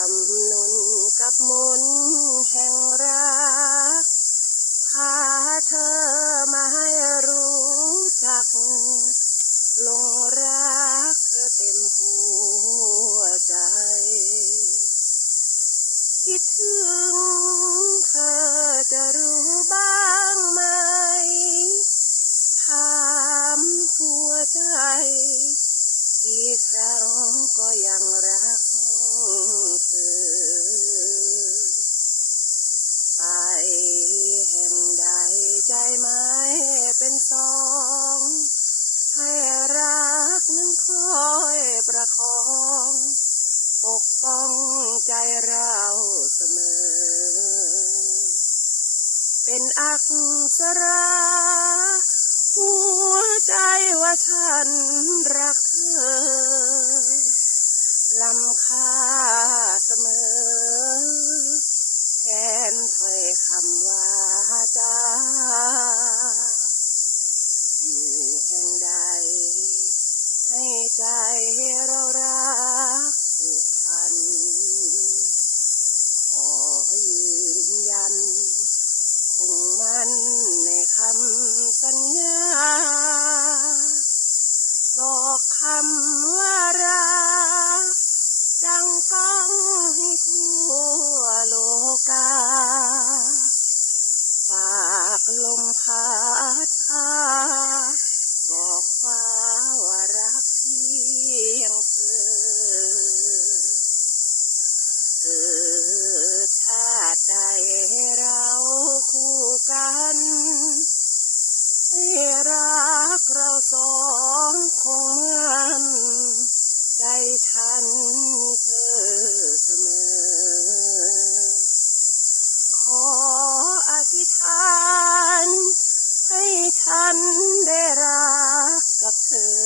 จำนนกับมนแห่งรัก พาเธอมาให้รู้จัก ลงรักเธอเต็มหัวใจ คิดถึงเธอจะรู้บ้างไหม ถามหัวใจ กี่ครั้งก็ยังรัก ใจไม่เป็นสอง ให้รักนั้นคอยประคอง ปกป้องใจเราเสมอ เป็นอักษราหัวใจว่าฉันรักเธอลำค่าเสมอ แทนถ้อยคำว่าจาอยู่แห่งใด ใจเรารักผูกพัน ขอยืนยัน คงมั่นในคำสัญญา บอกคำว่ารักดังก้องให้ทั่วโลกา คือ